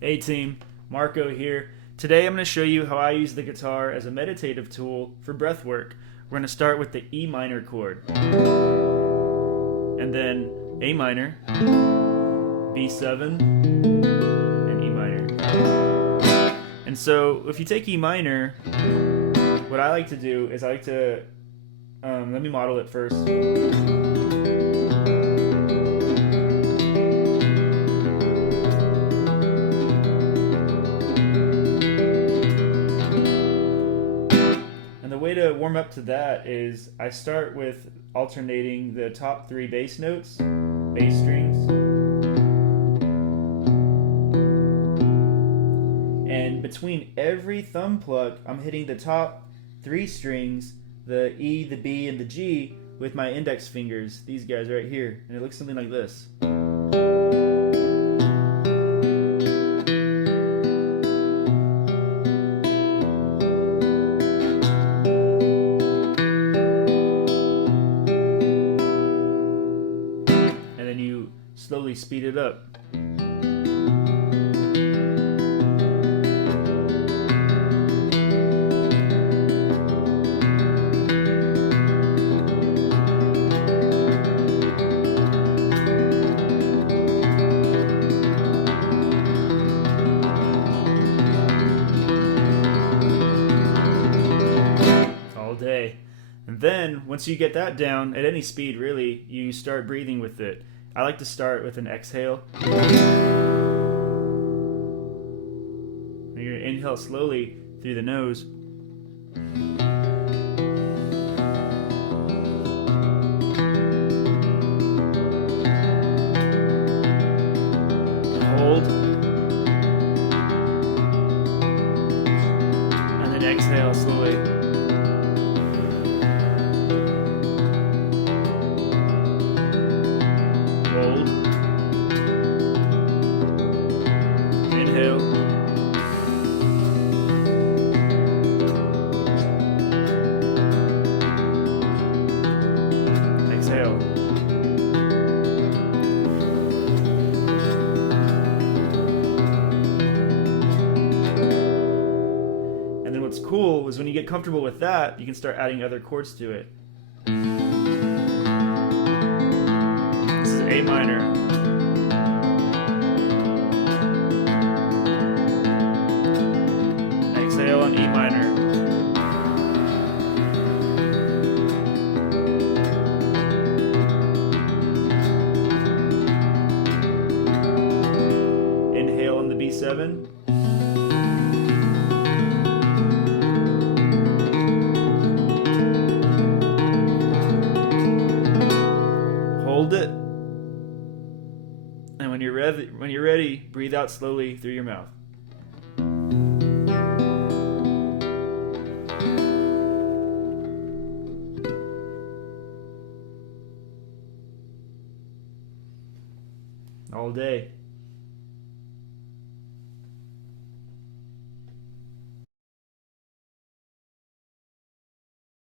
Hey team, Marco here. Today I'm going to show you how I use the guitar as a meditative tool for breath work. We're going to start with the E minor chord, and then A minor, B7, and E minor. And so if you take E minor, what I like to do is let me model it first. And the way to warm up to that is I start with alternating the top three bass notes, bass strings, and between every thumb pluck I'm hitting the top three strings, the E, the B, and the G, with my index fingers, these guys right here, and it looks something like this. And then you slowly speed it up. All day. And then once you get that down at any speed, really, you start breathing with it. I like to start with an exhale. You're going to inhale slowly through the nose. Hold. And then exhale slowly. Hold. Inhale. Exhale. And then what's cool is when you get comfortable with that, you can start adding other chords to it. This is A minor. Exhale on E minor. Inhale on the B7. Hold it. And when you're ready, breathe out slowly through your mouth. All day.